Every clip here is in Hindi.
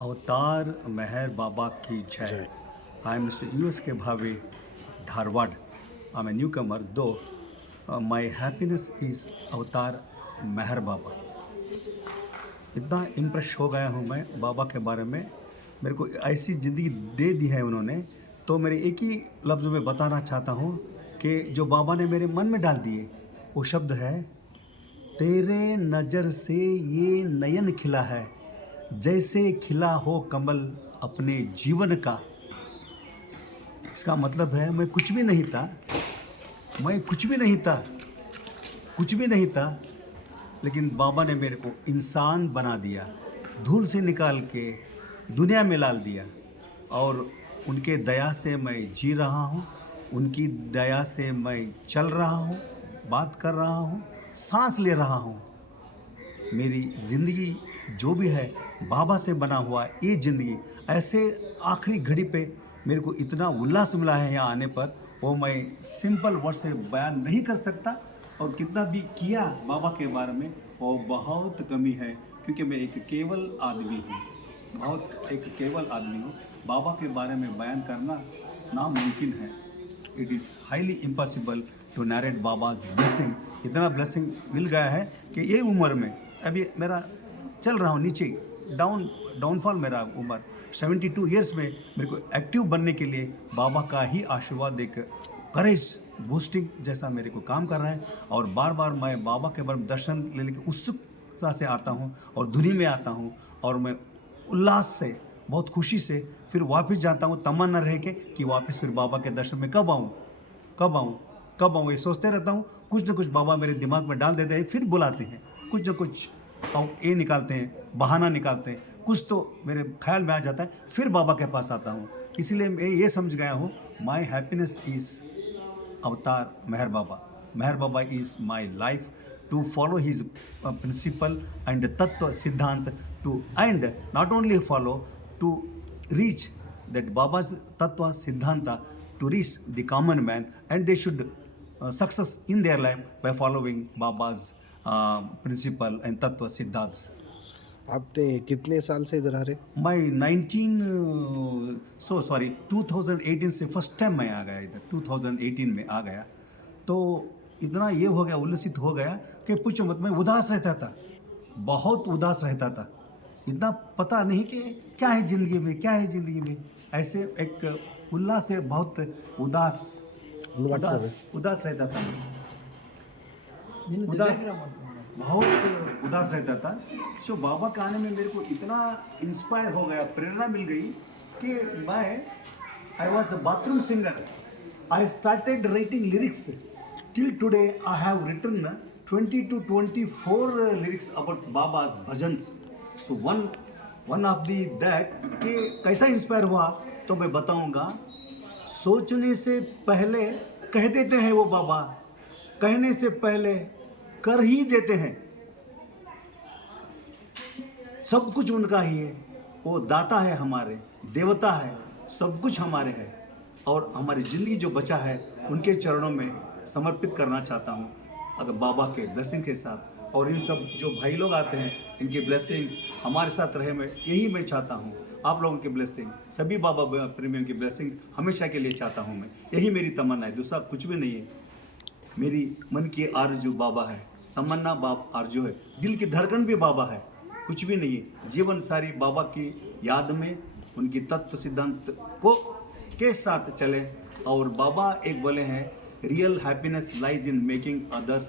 अवतार मेहर बाबा की जय. जय. I am Mr. U.S.K. Bhave, Dharwad. I'm a newcomer, though my happiness is अवतार मेहर बाबा. इतना इम्प्रेस हो गया हूँ मैं बाबा के बारे में. मेरे को ऐसी ज़िंदगी दे दी है उन्होंने. तो मेरे एक ही लफ्ज़ में बताना चाहता हूँ कि जो बाबा ने मेरे मन में डाल दिए वो शब्द है, तेरे नज़र से ये नयन खिला है, जैसे खिला हो कमल अपने जीवन का. इसका मतलब है मैं कुछ भी नहीं था, मैं कुछ भी नहीं था, कुछ भी नहीं था, लेकिन बाबा ने मेरे को इंसान बना दिया, धूल से निकाल के दुनिया में डाल दिया. और उनके दया से मैं जी रहा हूँ, उनकी दया से मैं चल रहा हूँ, बात कर रहा हूँ, सांस ले रहा हूँ. मेरी ज़िंदगी जो भी है बाबा से बना हुआ ये ज़िंदगी. ऐसे आखिरी घड़ी पे मेरे को इतना उल्लास मिला है यहाँ आने पर, वो मैं सिंपल वर्ड से बयान नहीं कर सकता. और कितना भी किया बाबा के बारे में वो बहुत कमी है, क्योंकि मैं एक केवल आदमी हूँ, बहुत एक केवल आदमी हूँ. बाबा के बारे में बयान करना नामुमकिन है. It is highly impossible to narrate Baba's blessing. इतना ब्लेसिंग मिल गया है कि ये उम्र में अभी मेरा चल रहा हूँ नीचे, डाउनफॉल मेरा उम्र 72 ईयर्स में मेरे को एक्टिव बनने के लिए बाबा का ही आशीर्वाद, एक करेज बूस्टिंग जैसा मेरे को काम कर रहा है. और बार बार मैं बाबा के बारे में दर्शन लेने की उत्सुकता से आता हूँ और धुनी में आता हूँ, और मैं उल्लास से, बहुत खुशी से फिर वापस जाता हूँ, तमन्ना रह के कि वापस फिर बाबा के दर्शन में कब आऊँ, कब आऊँ, कब आऊँ, ये सोचते रहता हूँ. कुछ ना कुछ बाबा मेरे दिमाग में डाल देते हैं, फिर बुलाते हैं, कुछ ना कुछ ये निकालते हैं, बहाना निकालते हैं, कुछ तो मेरे ख्याल में आ जाता है, फिर बाबा के पास आता हूँ. इसीलिए मैं ये समझ गया हूँ, माई happiness is Avatar Meher Baba. Meher Baba is my life, to follow his principle and tattva siddhant, to and not only follow, to reach that Baba's tattva siddhanta, to reach the common man, and they should success in their life by following Baba's principle and tattva siddhants. आपने कितने साल से इधर आ रहे? मैं 2018 से फर्स्ट टाइम मैं आ गया इधर, 2018 में आ गया. तो इतना ये हो गया, उल्लसित हो गया कि पूछो मत. मैं उदास रहता था, बहुत उदास रहता था. इतना पता नहीं कि क्या है ज़िंदगी में, क्या है ज़िंदगी में. ऐसे एक उल्लास से बहुत उदास उदास रहता था, उदास, बहुत उदास रहता था. जो बाबा के आने में मेरे को इतना इंस्पायर हो गया, प्रेरणा मिल गई कि मैं, I was a bathroom singer. I started writing lyrics. Till today, I have written 20 to 24 lyrics about Baba's bhajans. So one of the that कि कैसा इंस्पायर हुआ तो मैं बताऊंगा. सोचने से पहले कह देते हैं वो बाबा, कहने से पहले कर ही देते हैं. सब कुछ उनका ही है. वो दाता है, हमारे देवता है, सब कुछ हमारे है. और हमारी ज़िंदगी जो बचा है उनके चरणों में समर्पित करना चाहता हूँ, अगर बाबा के ब्लेसिंग के साथ. और इन सब जो भाई लोग आते हैं, इनकी ब्लेसिंग्स हमारे साथ रहे, मैं चाहता हूँ. आप लोगों की ब्लेसिंग, सभी बाबा प्रेमियों की ब्लेसिंग हमेशा के लिए चाहता हूँ मैं. यही मेरी तमन्ना है, दूसरा कुछ भी नहीं है. मेरी मन की आरजू बाबा है, तमन्ना बाप आरजू है, दिल की धड़कन भी बाबा है. कुछ भी नहीं है. जीवन सारी बाबा की याद में, उनकी तत्व सिद्धांत को के साथ चले. और बाबा एक बोले हैं, real happiness lies in making others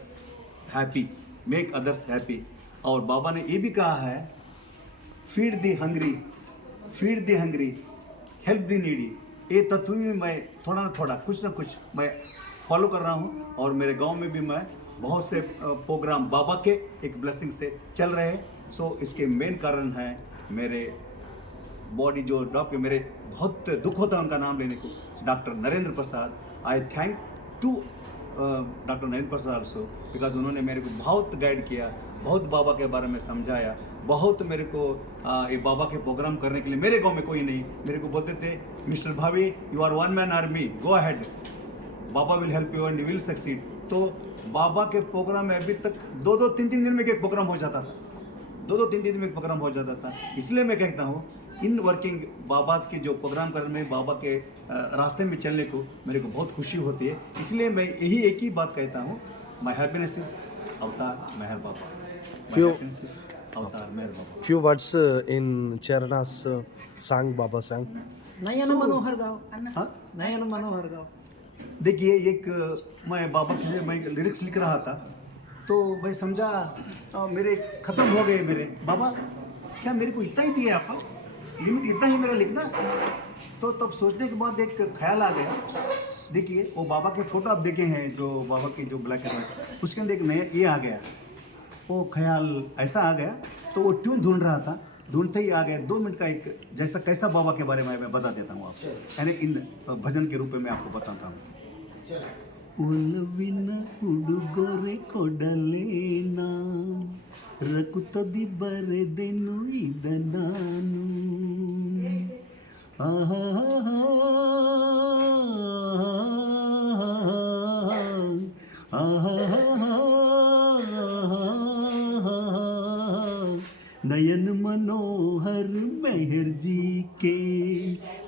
happy, make others happy. और बाबा ने ये भी कहा है, फीड दी हंग्री, फीड दी हंग्री, हेल्प दी नीडी. ये तत्व भी मैं थोड़ा ना कुछ मैं फॉलो कर रहा हूँ. और मेरे गांव में भी मैं बहुत से प्रोग्राम बाबा के एक ब्लेसिंग से चल रहे हैं. सो इसके मेन कारण है मेरे बॉडी जो डॉक्टर, मेरे बहुत दुख होता है उनका नाम लेने को, doctor Narendra Prasad. I thank to doctor Narendra Prasad also, because उन्होंने मेरे को बहुत गाइड किया, बहुत बाबा के बारे में समझाया, बहुत मेरे को ये बाबा के प्रोग्राम करने के लिए. मेरे गांव में कोई नहीं, मेरे को बोलते थे, mister Bhavi you are one man army, go ahead, Baba will help you and you will succeed. तो बाबा के प्रोग्राम में अभी तक 2-2, 3-3 दिन में एक प्रोग्राम हो जाता था, 2-2, 3-3 दिन में एक प्रोग्राम हो जाता था. इसलिए मैं कहता हूँ इन वर्किंग बाबाज के जो प्रोग्राम करने में बाबा के रास्ते में चलने को मेरे को बहुत खुशी होती है। इसलिए मैं यही एक ही बात कहता हूँ, माई हैप्पीनेस इज अवतार मेहर बाबा। My Few- happiness is अवतार मेहर बाबा। Few words in Charana's song Baba sang. नयन मनोहर गाओ, हाँ? नयन मनोहर गाओ। देखिए एक मैं बाबा के लिए मैं लिरिक्स लिख रहा था तो मैं समझा मेरे ख़त्म हो गए मेरे बाबा, क्या मेरे को इतना ही दिया आपका लिमिट, इतना ही मेरा लिखना। तो तब सोचने के बाद एक ख्याल आ गया। देखिए वो बाबा के फोटो आप देखे हैं, जो बाबा की जो ब्लैक एंड वाइट, उसके अंदर एक नया ये आ गया, वो ख्याल ऐसा आ गया। तो वो ट्यून ढूंढ रहा था, ढूंढते ही आ गया 2 मिनट का एक जैसा कैसा बाबा के बारे में मैं बता देता हूँ आपको, यानी इन भजन के रूप में मैं आपको बताता हूँ। ಒಲವಿನ ಉಡುಗೊರೆ ಕೊಡಲೇನಾ, ರಕುತದಿ ಬರೆದೆನು ಇದ ನಾನು. ಆಹಾ नयन मनोहर मेहर जी के,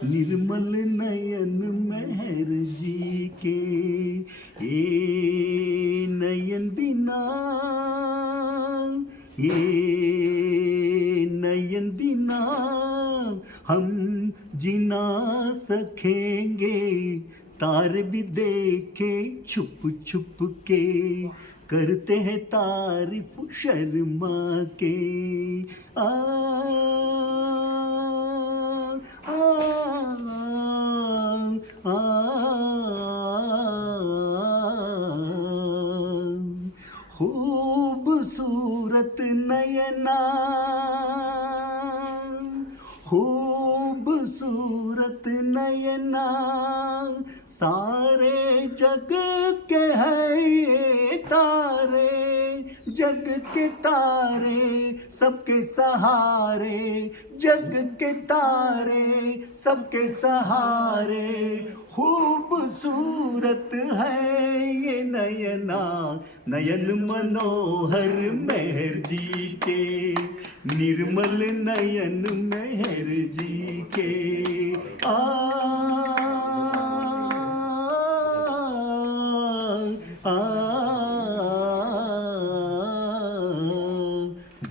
निर्मल नयन मेहर जी के, ए नयन दिना, ए नयन दिना हम जिना सकेंगे, तार भी देखे छुप छुप के, करते हैं तारीफ शर्मा के। आ आ आ खूबसूरत नयना, खूबसूरत नयना, सारे जग के हैं ये तारे, जग के तारे सबके सहारे, जग के तारे सबके सहारे, खूबसूरत है ये नयना, नयन मनोहर मेहर जी के, निर्मल नयन मेहर जी के। आ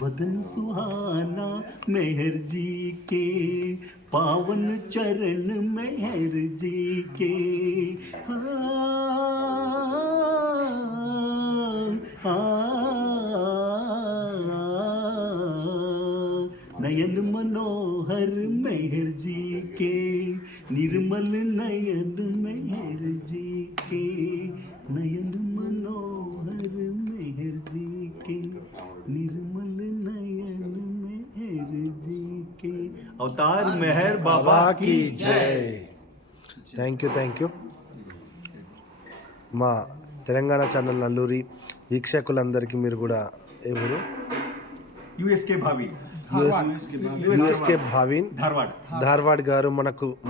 बदन सुहाना मेहर जी के, पावन चरण मेहर जी के। नयन मनोहर मेहर जी के, निर्मल नयन मेहर जी के, नयन मनोहर मेहर जी के, निर्मल नयन मेहर जी के। अवतार मेहर बाबा की जय। థ్యాంక్ యూ మా తెలంగాణ ఛానల్ నల్లూరి వీక్షకులందరికీ మీరు కూడా ఎవరు యూఎస్కే భావి, యుఎస్కే భావిన్ ధార్వాడ్. ధార్వాడ్ గారు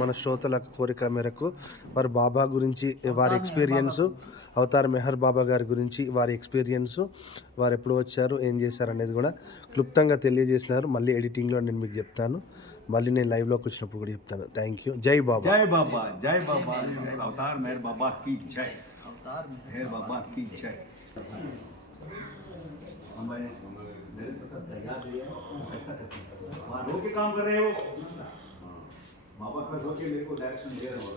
మన శ్రోతల కోరిక మేరకు వారు బాబా గురించి వారి ఎక్స్పీరియన్స్, అవతార్ మెహర్ బాబా గారి గురించి వారి ఎక్స్పీరియన్స్, వారు ఎప్పుడు వచ్చారు, ఏం చేశారు అనేది కూడా క్లుప్తంగా తెలియజేసినారు. మళ్ళీ ఎడిటింగ్లో నేను మీకు చెప్తాను, మళ్ళీ నేను లైవ్లోకి వచ్చినప్పుడు కూడా చెప్తాను. Thank you. జై బాబా, जय बाबा, जय बाबा, जय अवतार मेहर बाबा की जय, मेहर बाबा की जय। हमें मेरे पास तैयार है, ऐसा करते हैं वहाँ रो के काम कर रहे हो, माँ बाप का रो के मेरे को डायरेक्शन दे रहे हो।